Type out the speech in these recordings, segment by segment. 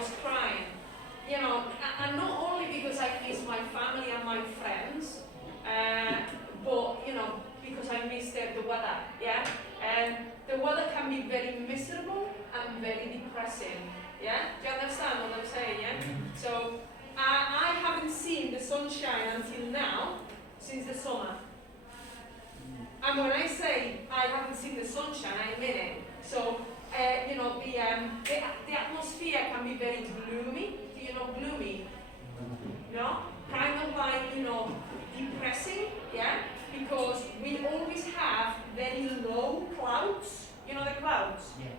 was crying. You know, and not only because I miss my family and my friends, but you know, because I miss the weather, yeah? And the weather can be very miserable and very depressing, yeah? Do you understand what I'm saying, yeah? So, I haven't seen the sunshine until now, since the summer. And when I say I haven't seen the sunshine, I mean it. So, you know, the atmosphere can be very gloomy. Do you know gloomy? No? Kind of like, you know, depressing, yeah? Because we always have very low clouds. You know the clouds? Yeah.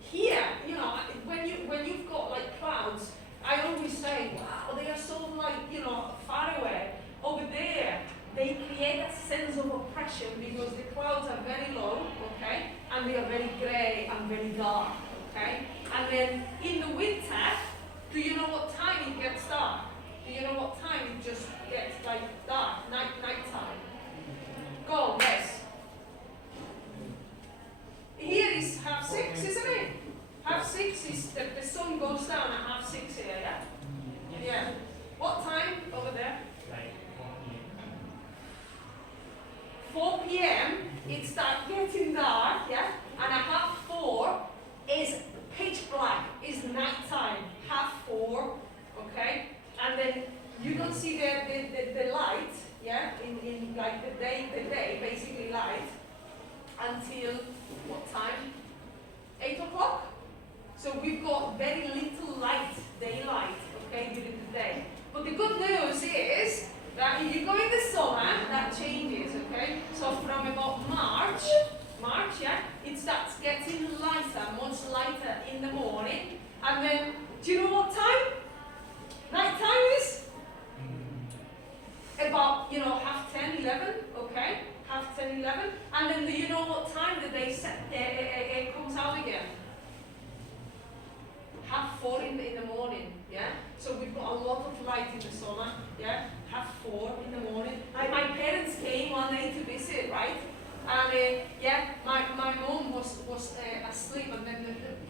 Here, you know, when you've got like clouds, I always say, wow, they are so like, you know, far away. Over there, they create a sense of oppression because the clouds are very low, okay? And they are very grey and very dark, okay? And then in the winter, do you know what time it gets dark? Do you know what time it just gets like dark, night time? Go on, guess. Here is 6:30, isn't it? 6:30 is the sun goes down at 6:30 here, yeah? Yes. Yeah. What time over there? Like 4 p.m. it starts getting dark, yeah? And at 4:30 is pitch black, is night time, 4:30, okay? And then you don't see the light, yeah? In like the day, basically light, until what time? 8 o'clock? So we've got very little light, daylight, okay, during the day. But the good news is that if you go in the summer, that changes, okay? So from about March, yeah, it starts getting lighter, much lighter in the morning. And then, do you know what time? Night time is? About, you know, 10:30, 11, okay? 10:30, 11. And then do you know what time the day comes out again? 4:30 in the morning, yeah? So we've got a lot of light in the summer, yeah? 4:30 in the morning. My parents came one day to visit, right? And yeah, my mom was asleep, and then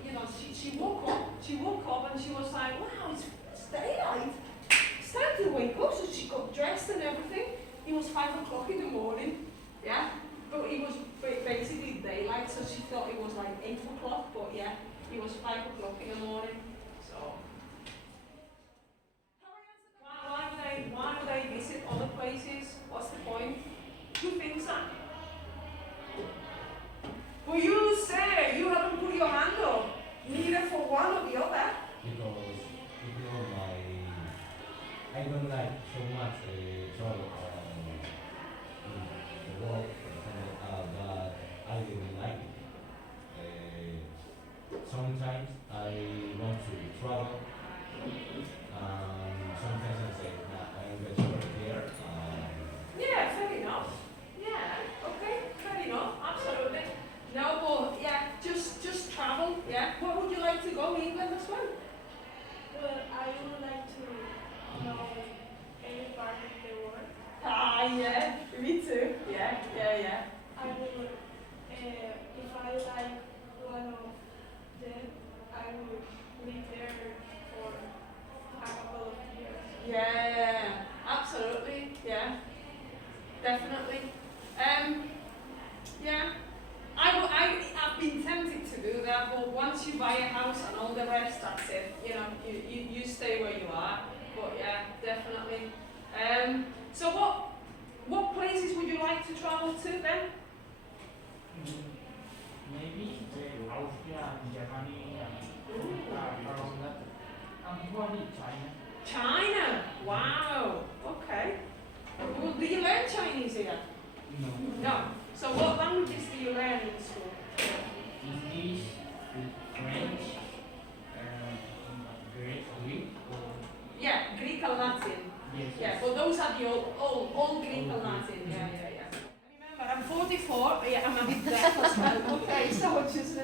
you know she woke up and she was like, wow, it's daylight. It's time to wake up. So she got dressed and everything. It was 5 o'clock in the morning, yeah? But it was basically daylight, so she thought it was like 8 o'clock, but yeah. It was 5 o'clock in the morning, so. Why would I visit other places? What's the point? Who thinks that? Well, you say you haven't put your hand up, neither for one or the other. Because I don't like so much trouble in the work, but I didn't like it. Sometimes I want to travel, sometimes I say, nah, I'm better here. Yeah, fair enough. Yeah, okay, fair enough, absolutely. No, but yeah, just travel, yeah. Where would you like to go, England as well? Well, I would like to know any part of the world. Ah, yeah, me too. Yeah. I would, if I like one of them, I would live there for a couple of years. Yeah, absolutely. Yeah, definitely. Yeah, I've been tempted to do that, but once you buy a house and all the rest, that's it. You know, you stay where you are. But yeah, definitely. So what places would you like to travel to then? maybe Austria and Germany and around that. And probably China. China. Wow. Okay. Well, do you learn Chinese here? No. So what languages do you learn in school? English, French, Greek, or Yeah, Greek and Latin. yes. Yeah, well those are the old Greek and Latin. Yeah. Remember, I'm 44. Yeah, I'm a bit deaf as well. Okay, so just.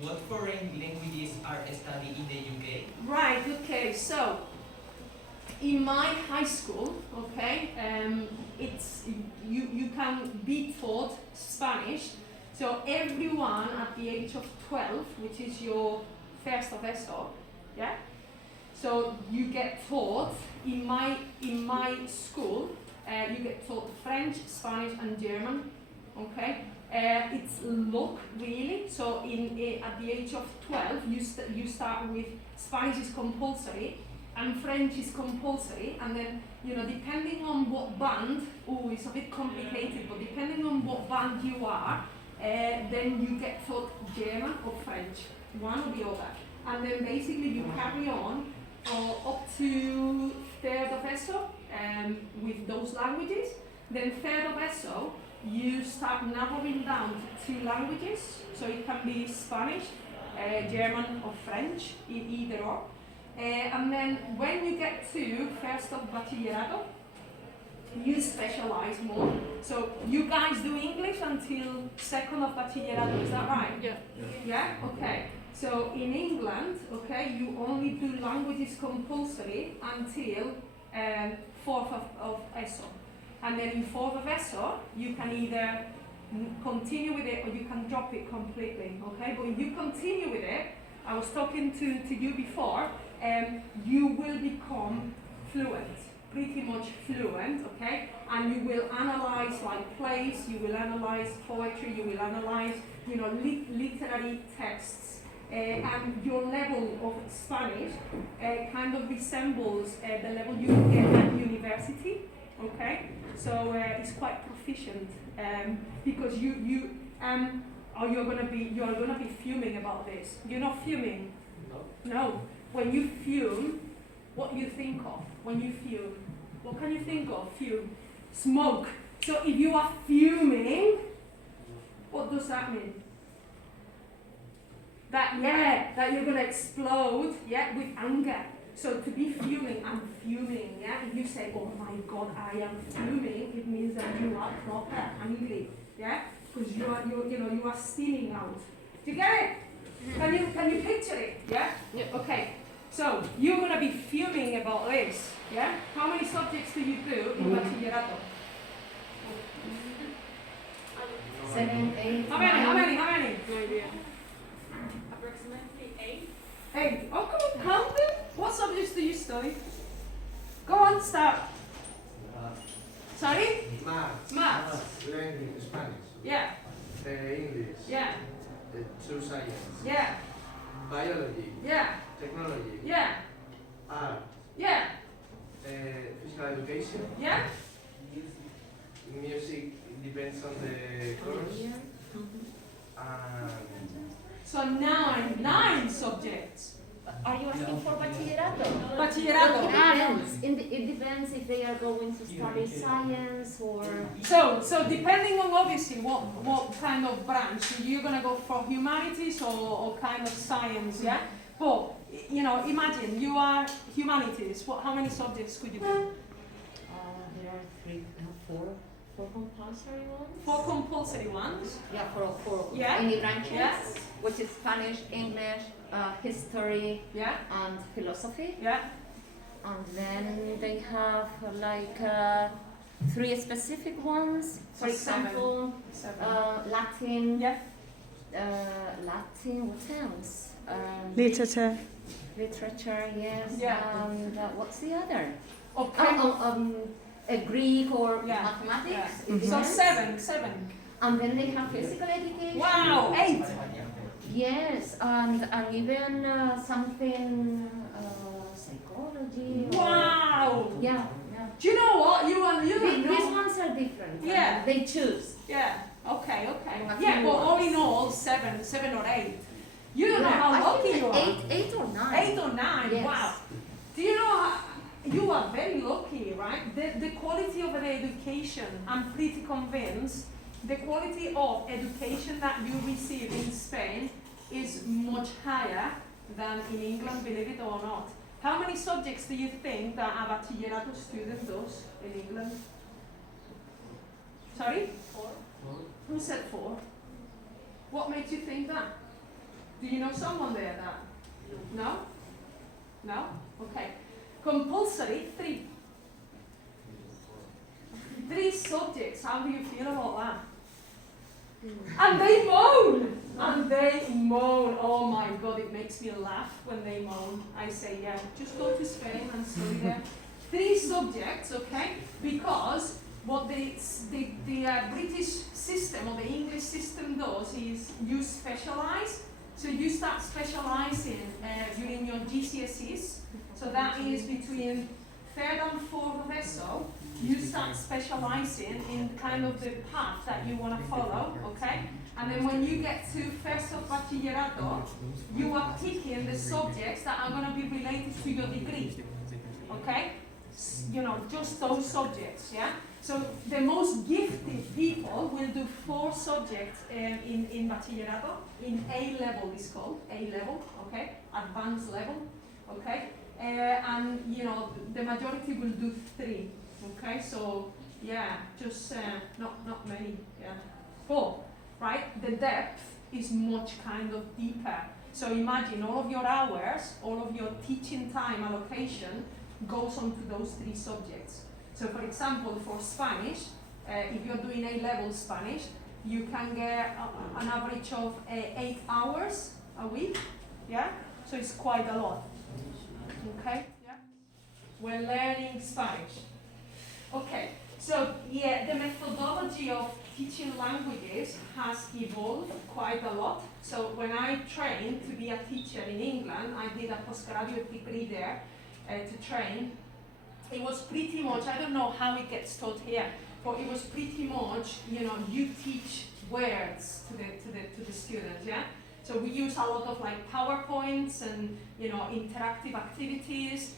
What foreign languages are studied in the UK? Right. Okay. So in my high school, okay, it's you can be taught Spanish. So everyone at the age of 12, which is your first of ESO, Yeah. So you get taught in my school. You get taught French, Spanish, and German. Okay. It's luck really. So at the age of 12, you start with Spanish is compulsory, and French is compulsory, and then depending on what band, it's a bit complicated, but depending on what band you are, then you get taught German or French, one or the other, and then basically you carry on up to third of ESO with those languages. Then third of ESO, you start narrowing down to 2 languages, so it can be Spanish, German or French, either or. And then when you get to first of bachillerato, you specialize more. So you guys do English until second of bachillerato, is that right? Yeah. Yeah? Okay. So in England, okay, you only do languages compulsory until fourth of ESO. And then in fourth of ESO, you can either continue with it or you can drop it completely, okay? But if you continue with it, I was talking to you before, you will become fluent, pretty much fluent, okay? And you will analyze like plays, you will analyze poetry, you will analyze, literary texts, and your level of Spanish kind of resembles the level you get at university, okay? So it's quite proficient because you are gonna be fuming about this. You're not fuming. No. When you fume, what you think of when you fume? What can you think of? Fume. Smoke. So if you are fuming, what does that mean? That you're gonna explode, with anger. So to be fuming, I'm fuming, If you say, oh my God, I am fuming, it means that you are proper angry, Because you are steaming out. Do you get it? Can you picture it? Yeah? Okay. So you're gonna be fuming about this, How many subjects do you do in bachillerato? 7, 8. How many? No idea. Approximately 8. 8. Oh, come on, count them. What subjects do you study? Go on, start. Sorry? Maths. Learning Spanish. Yeah. English. Yeah. True science. Yeah. Biology. Yeah. Technology. Yeah. Art. Yeah. Physical education. Yeah. Music depends on the course. So nine subjects. Are you asking for bachillerato? Bachillerato. It depends if they are going to study science or... So depending on obviously what kind of branch, you're gonna go for humanities or kind of science, But imagine you are humanities. How many subjects could you do? There are 4 compulsory ones. 4 compulsory ones. Yeah, for Yeah. any branches, Yes. which is Spanish, English, history, Yeah. and philosophy. Yeah. And then they have like 3 specific ones. For So 7. example, 7. Latin. Yeah. Latin. What else? Literature. Literature, yes. Yeah. And what's the other? Okay. Greek or Yeah. mathematics. Yeah. it So depends. 7. And then they have physical education. Wow. 8. Yes, and even something psychology. Wow. Yeah. Do you know what? You These know. ones are different. Yeah. They choose. Yeah. Okay. What Yeah, you but want. all in all, 7 or 8. You don't know how I lucky think you are. 8 or 9. 8 or 9. Yes. Wow. Do you know you are very lucky, right? The quality of the education, I'm pretty convinced, the quality of education that you receive in Spain is much higher than in England, believe it or not. How many subjects do you think that a bachillerato student does in England? Sorry? 4. Who said 4? What makes you think that? Do you know someone there that? No? No? Okay. Compulsory, 3. 3 subjects. How do you feel about that? And they moan! Oh my God. God, it makes me laugh when they moan. I say, yeah, just go to Spain and study there. 3 subjects, okay? Because what the British system or the English system does is you specialize. So you start specializing during your GCSEs. So that is between 3rd and 4th of ESO. You start specializing in kind of the path that you want to follow, okay? And then when you get to 1st of Bachillerato, you are picking the subjects that are going to be related to your degree, okay? You know, just those subjects, yeah? So the most gifted people will do 4 subjects in Bachillerato, in A level it's called, A level, okay? Advanced level, okay? And, you know, the majority will do 3, okay? So, yeah, just not many, yeah. But, right, the depth is much kind of deeper. So imagine all of your hours, all of your teaching time allocation goes on to those 3 subjects. So for example, for Spanish, if you're doing A-level Spanish, you can get an average of 8 hours a week, yeah? So it's quite a lot, okay? Yeah. We're learning Spanish. Okay, so yeah, the methodology of teaching languages has evolved quite a lot. So when I trained to be a teacher in England, I did a postgraduate degree there to train. It was pretty much, I don't know how it gets taught here, but it was pretty much, you know, you teach words to the students, yeah? So we use a lot of like PowerPoints and, you know, interactive activities,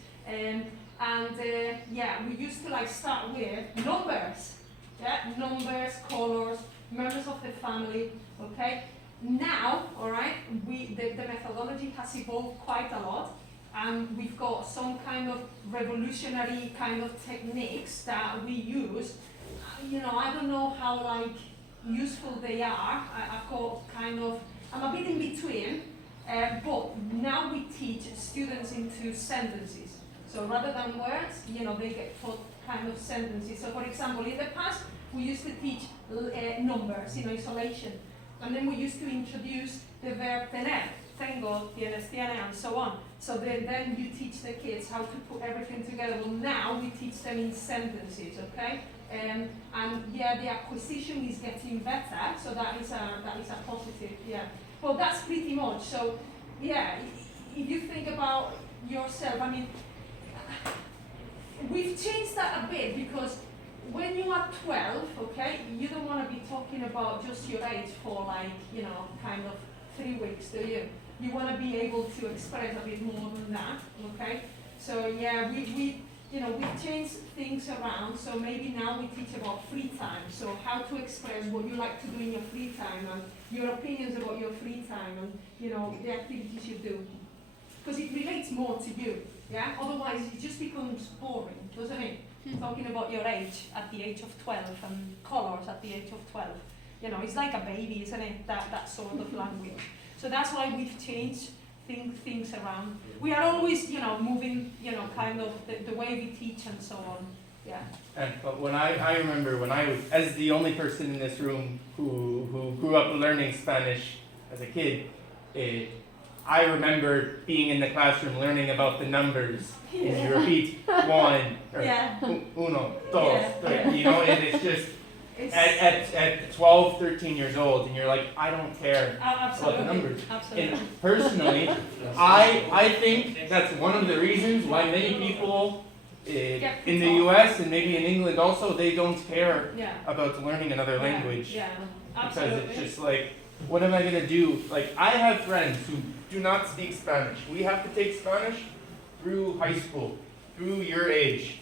yeah, we used to like start with numbers, yeah? Numbers, colors, members of the family, okay? Now, all right, the methodology has evolved quite a lot. And we've got some kind of revolutionary kind of techniques that we use. You know, I don't know how like useful they are. I've got kind of, I'm a bit in between, but now we teach students into sentences. So rather than words, you know, they get taught kind of sentences. So for example, in the past, we used to teach numbers in isolation. And then we used to introduce the verb tener. Tengo, tienes, tiene, and so on. So then you teach the kids how to put everything together. Well, now we teach them in sentences, okay? And yeah, the acquisition is getting better, so that is a positive, yeah. Well, that's pretty much. So, yeah, if you think about yourself, I mean, we've changed that a bit because when you are 12, okay, you don't want to be talking about just your age for like, you know, kind of 3 weeks, do you? You want to be able to express a bit more than that, okay? So yeah, we've changed things around. So maybe now we teach about free time. So how to express what you like to do in your free time and your opinions about your free time and, you know, the activities you do. Because it relates more to you, yeah? Otherwise it just becomes boring, doesn't it? Talking about your age at the age of 12 and colors at the age of 12. You know, it's like a baby, isn't it? That sort of language. So that's why we've changed things around. We are always, you know, moving, you know, kind of the way we teach and so on. Yeah. But when I remember when I was, as the only person in this room who grew up learning Spanish as a kid, I remember being in the classroom learning about the numbers. Yeah. And you repeat 1, or yeah. Uno, dos, yeah. tres, you know, and it's just, at 12, 13 years old, and you're like, I don't care about the numbers. Absolutely. And personally, I think that's one of the reasons why many people in the US and maybe in England also, they don't care about learning another language. Yeah, because it's just like, what am I going to do? Like, I have friends who do not speak Spanish. We have to take Spanish through high school, through your age.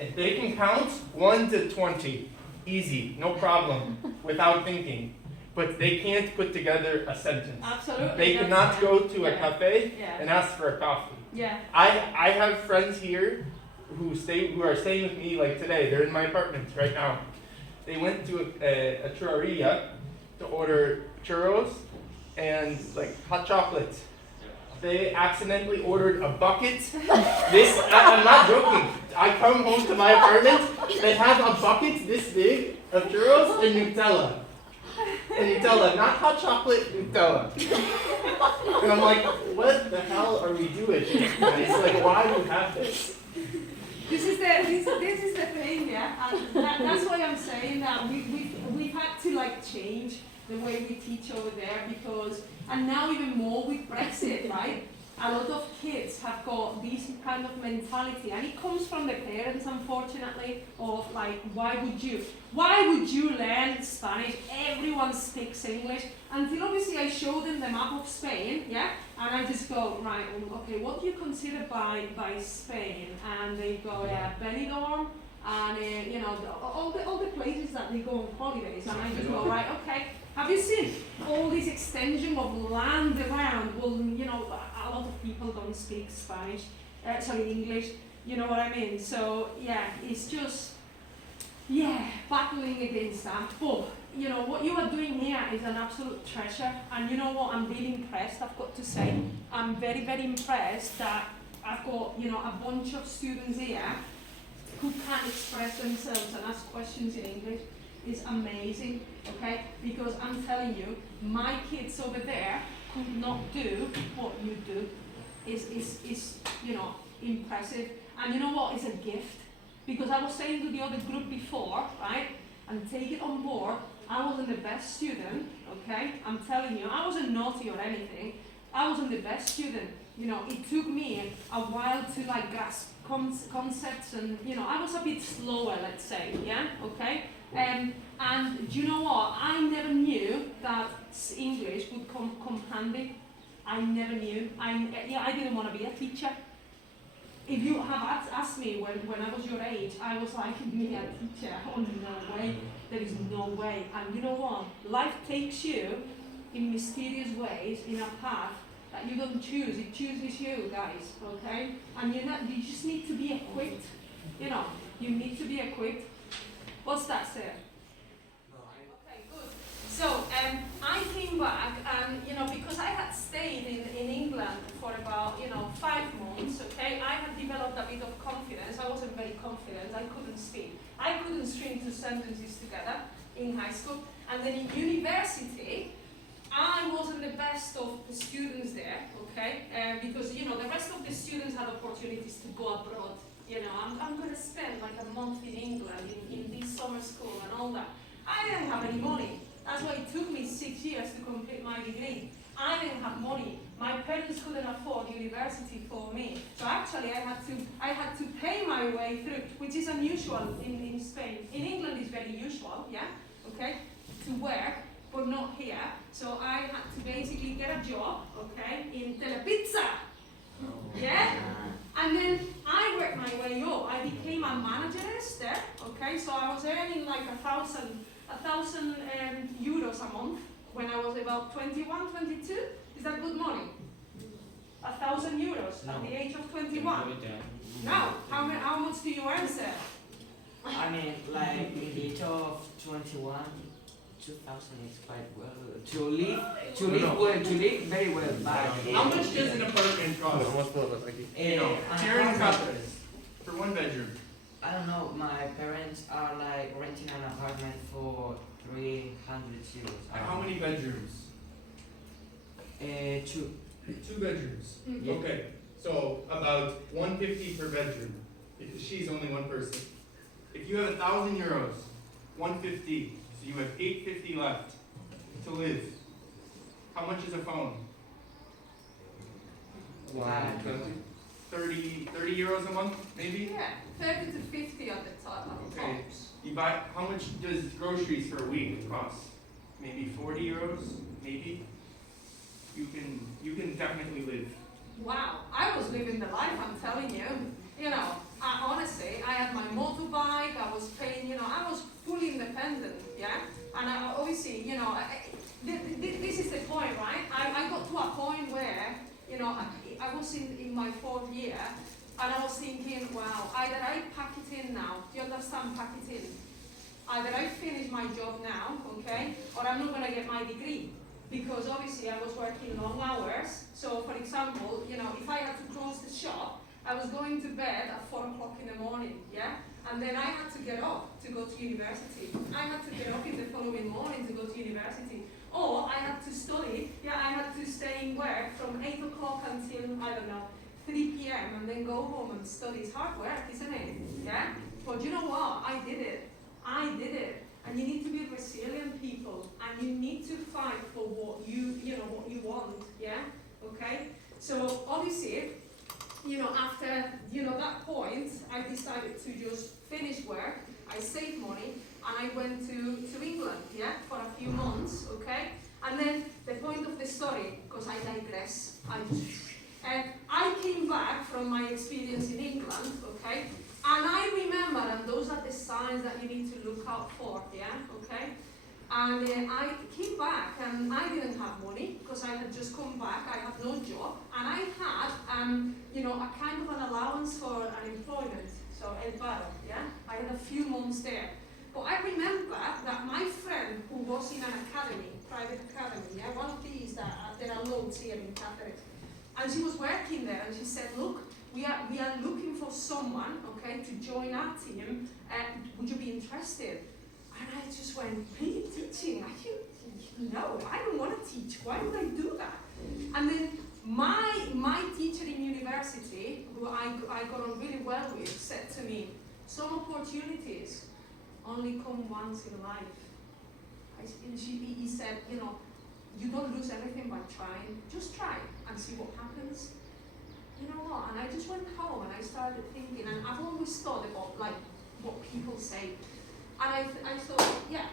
And they can count 1 to 20. Easy, no problem, without thinking. But they can't put together a sentence. Absolutely. They cannot go to a cafe and ask for a coffee. Yeah. I have friends here who are staying with me like today. They're in my apartment right now. They went to a churreria to order churros and like hot chocolate. They accidentally ordered a bucket. I'm not joking. I come home to my apartment, they have a bucket this big of churros and Nutella. and Nutella, not hot chocolate, Nutella. And I'm like, what the hell are we doing? And it's like, why do you have this? This is the thing, yeah, and that's why I'm saying that we've had to like change the way we teach over there because, and now even more with Brexit, right? A lot of kids have got this kind of mentality, and it comes from the parents, unfortunately, of like, why would you learn Spanish? Everyone speaks English. Until obviously I show them the map of Spain, yeah, and I just go, right, okay, what do you consider by Spain? And they go, yeah, Benidorm, and you know, all the places that they go on holidays, and I just go, right, okay. Have you seen all this extension of land around? Well, you know, a lot of people don't speak Spanish, English, you know what I mean? So, yeah, it's just, yeah, battling against that. But, you know, what you are doing here is an absolute treasure. And you know what, I'm really impressed, I've got to say. I'm very, very impressed that I've got, you know, a bunch of students here who can express themselves and ask questions in English. Is amazing, okay? Because I'm telling you, my kids over there could not do what you do. Is you know, impressive. And you know what? It's a gift. Because I was saying to the other group before, right? And take it on board. I wasn't the best student, okay? I'm telling you, I wasn't naughty or anything. I wasn't the best student. You know, it took me a while to like grasp concepts, and you know, I was a bit slower, let's say, yeah, okay. And do you know what? I never knew that English would come handy. I never knew. I didn't want to be a teacher. If you have asked me when I was your age, I was like, me a teacher? Oh, no way. There is no way. And you know what? Life takes you in mysterious ways in a path that you don't choose. It chooses you, guys, okay? And you just need to be equipped. You know, you need to be equipped. What's that, sir? Okay, good. So, I came back and, you know, because I had stayed in England for about, you know, 5 months, okay, I had developed a bit of confidence. I wasn't very confident. I couldn't speak. I couldn't string 2 sentences together in high school. And then in university, I wasn't the best of the students there, okay, because, you know, the rest of the students had opportunities to go abroad. You know, I'm going to spend like a month in England in this summer school and all that. I didn't have any money. That's why it took me 6 years to complete my degree. I didn't have money. My parents couldn't afford university for me. So actually I had to pay my way through, which is unusual in Spain. In England it's very usual, yeah, okay, to work, but not here. So I had to basically get a job, okay, in Telepizza. Yeah? And then I worked my way up. I became a manageress there, okay? So I was earning like 1,000 euros a month when I was about 21, 22. Is that good money? 1,000 euros at the age of 21? No. How much do you earn, sir? I mean, like in the age of 21, 2,000 is quite well. To live very well. But How much does an apartment cost? Here in Cáceres, for 1 bedroom. I don't know. My parents are like renting an apartment for 300 euros. How many bedrooms? 2. 2 bedrooms. Yeah. Okay, so about 150 per bedroom. Because she's only 1 person. If you have 1,000 euros, 150. So you have 850 left to live. How much is a phone? Wow. 30 euros a month, maybe? Yeah, 30 to 50 at the top. Okay. You buy, how much does groceries for a week cost? Maybe 40 euros, maybe? You can definitely live. Wow, I was living the life, I'm telling you. You know, honestly, I had my motorbike, I was paying, you know, I was fully independent, yeah? And I, obviously, you know, this is the point, right? I got to a point where, you know, I was in my 4th year, and I was thinking, wow, either I pack it in now, do you understand, pack it in? Either I finish my job now, okay, or I'm not going to get my degree. Because obviously I was working long hours, so for example, you know, if I had to close the shop, I was going to bed at 4 o'clock in the morning, yeah? and then I had to get up to go to university. I had to get up in the following morning to go to university. Or I had to study, I had to stay in work from 8 o'clock until, I don't know, 3 p.m. and then go home and study. It's hard work, isn't it? Yeah? But you know what? I did it. And you need to be resilient people, and you need to fight for what what you want, yeah? Okay? So obviously, after, that point, I decided to just finish work. I saved money, and I went to England, yeah, for a few months, okay? And then the point of the story, because I digress, I came back from my experience in England, okay? And I remember, and those are the signs that you need to look out for, yeah, okay? And I came back, and I didn't have money, because I had just come back, I had no job, and I had, a kind of an allowance for unemployment, so el paro, yeah? I had a few months there. But I remember that my friend, who was in an academy, private academy, yeah, one of these that there are loads here in Cáceres, and she was working there, and she said, look, we are looking for someone, okay, to join our team, would you be interested? And I just went, really teaching? No, I don't want to teach. Why would I do that? And then my teacher in university, who I got on really well with, said to me, some opportunities only come once in life. He said, you don't lose anything by trying. Just try and see what happens. You know what? And I just went home and I started thinking, and I've always thought about what people say. And I thought,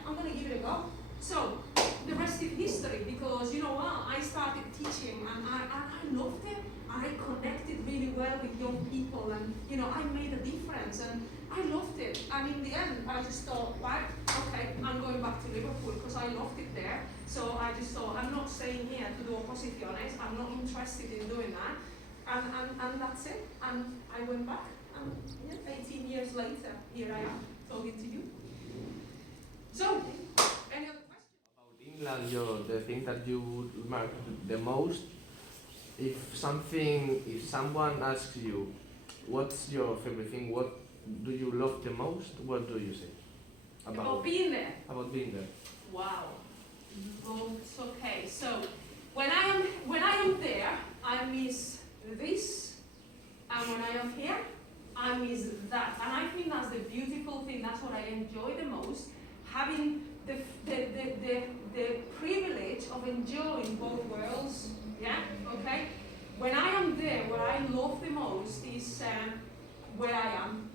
I'm going to give it a go. So the rest is history, because you know what? I started teaching, and I loved it. I connected really well with young people, and I made a difference, and I loved it. And in the end, I just thought, right, okay, I'm going back to Liverpool because I loved it there. So I just thought, I'm not staying here to do oposiciones. I'm not interested in doing that. And that's it. And I went back, and 18 years later, here I am talking to you. So, any other questions? About England, the thing that you would remark the most, if someone asks you, what's your favorite thing, what do you love the most, what do you say? About being there? About being there. Wow. It's okay. So, when I am there, I miss this, and when I am here, I miss that. And I think that's the beautiful thing, that's what I enjoy the most, having the privilege of enjoying both worlds, yeah, okay? When I am there, what I love the most is where I am.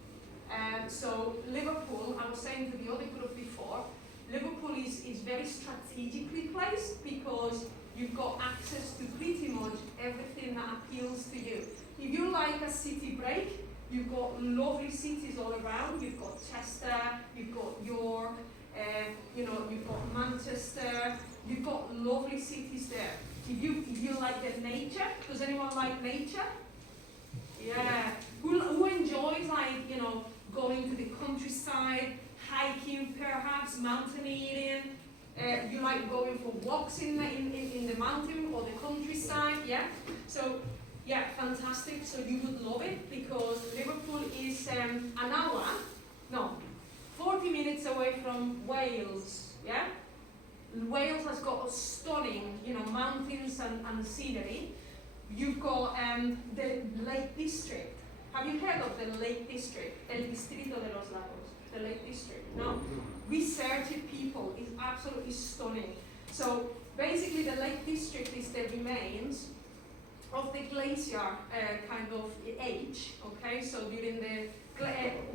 So Liverpool, I was saying to the other group before, Liverpool is very strategically placed because you've got access to pretty much everything that appeals to you. If you like a city break, you've got lovely cities all around. You've got Chester, you've got York, you've got Manchester. You've got lovely cities there. If you like the nature, does anyone like nature? Yeah. Who enjoys going to the countryside, hiking perhaps, mountaineering? You like going for walks in the mountain or the countryside, yeah? So, yeah, fantastic. So you would love it because Liverpool is 40 minutes away from Wales, yeah? Wales has got a stunning, mountains and scenery. You've got the Lake District. Have you heard of the Lake District? El Distrito de los Lagos, the Lake District. No? Research it, people, is absolutely stunning. So basically the Lake District is the remains of the glacier kind of age, okay? So during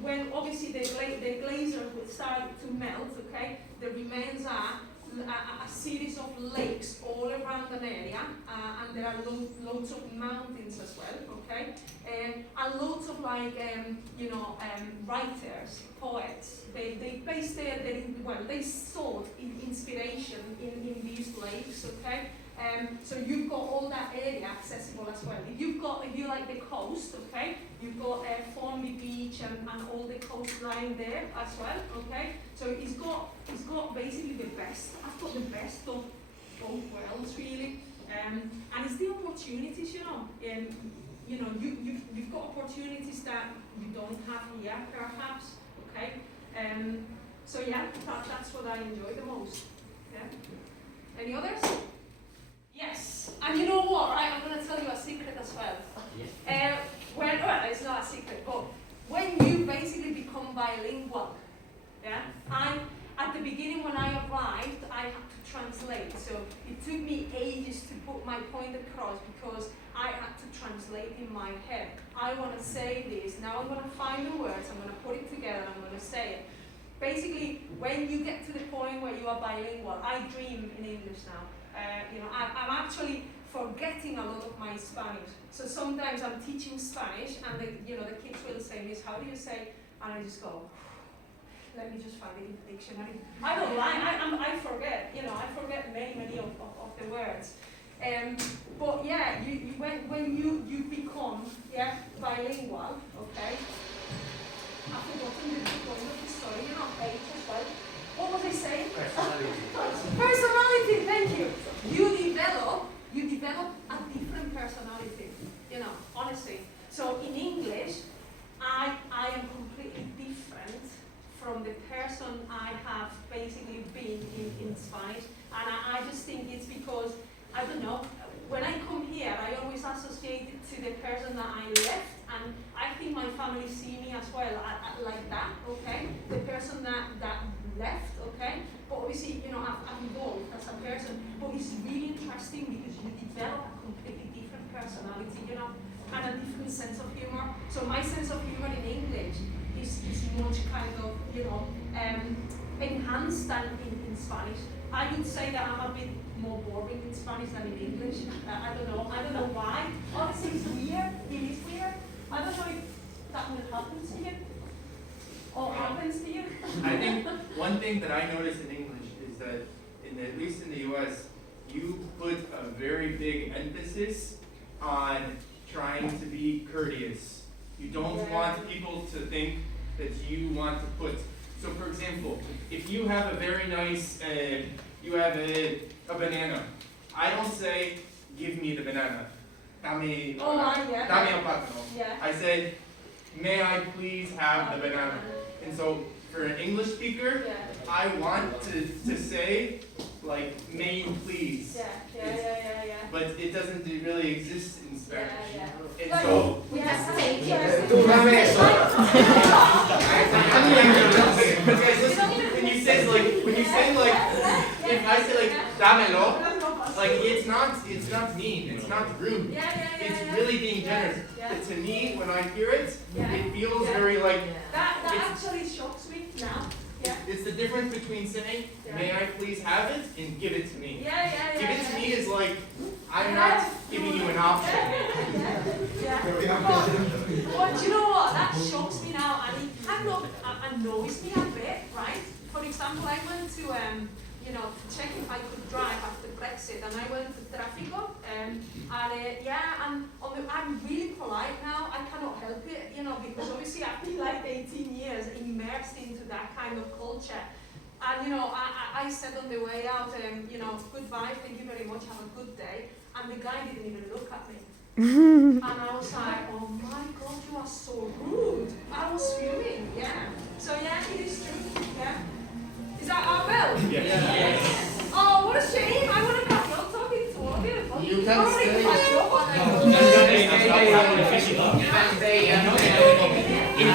when obviously the glacier started to melt, okay? The remains are a series of lakes all around an area, and there are loads of mountains as well, okay? And loads of writers, poets. They based they sought inspiration in these lakes, okay? So you've got all that area accessible as well. If you like the coast, okay, you've got Formby Beach and all the coastline there as well, okay. So it's got basically the best. I've got the best of both worlds really, and it's the opportunities, you've got opportunities that you don't have here perhaps. okay? So yeah, that's what I enjoy the most. Yeah. Any others? Yes. And you know what, right? I'm going to tell you a secret as well. Well, it's not a secret, but when you basically become bilingual, yeah, at the beginning when I arrived, I had to translate. So it took me ages to put my point across because I had to translate in my head. I want to say this, now I'm going to find the words, I'm going to put it together, I'm going to say it. Basically, when you get to the point where you are bilingual, I dream in English now. I'm actually forgetting a lot of my Spanish. So sometimes I'm teaching Spanish, and the kids will say, "Miss, how do you say?" And I just go, "Let me just find it in the dictionary." I don't lie. I forget. I forget many of the words. But yeah, when you become bilingual, okay. I've forgotten the point of the story, page as well. What was I saying? Personality. Personality, thank you. You develop a different personality, honestly. So in English, I am completely different from the person I have basically been in Spanish. And I just think it's because, I don't know, when I come here, I always associate it to the person that I left, and I think my family see me as well like that, okay? The person that left, okay? But obviously, I've evolved as a person, but it's really interesting because you develop a completely different personality, and a different sense of humor. So my sense of humor in English is much kind of, enhanced than in Spanish. I would say that I'm a bit more boring in Spanish than in English. I don't know why. Honestly, it's weird. It is weird. I don't know if that will happen to you or happens to you. I think one thing that I notice in English is that, at least in the U.S., you put a very big emphasis on trying to be courteous. You don't want people to think that you want to put. So, for example, if you have a very nice, you have a banana, I don't say, "Give me the banana." Dame el plátano. Yeah. I said, "May I please have the banana?" And so, for an English speaker, I want to say, like, "May you please?" Yeah. But it doesn't really exist in Spanish. Yeah. And so, We just take it. Because listen, when you say like, if I say like, "Dámelo," like it's not mean, it's not rude. It's really being generous. But to me, when I hear it, it feels very like. That actually shocks me now. Yeah. It's the difference between saying, "May I please have it?" and "Give it to me." Give it to me is like, I'm not giving you an option. But you know what? That shocks me now, and it kind of annoys me a bit, right? For example, I went to to check if I could drive after Brexit, and I went to Tráfico, and I'm really polite now. I cannot help it, because obviously I've been like 18 years immersed into that kind of culture. And I said on the way out, "Goodbye, thank you very much, have a good day." And the guy didn't even look at me. And I was like, "Oh my God, you are so rude." I was fuming, yeah. So yeah, it is true, yeah. Is that our bell? Yes. Oh, what a shame. I would have carried on talking to all of you. You can stay. In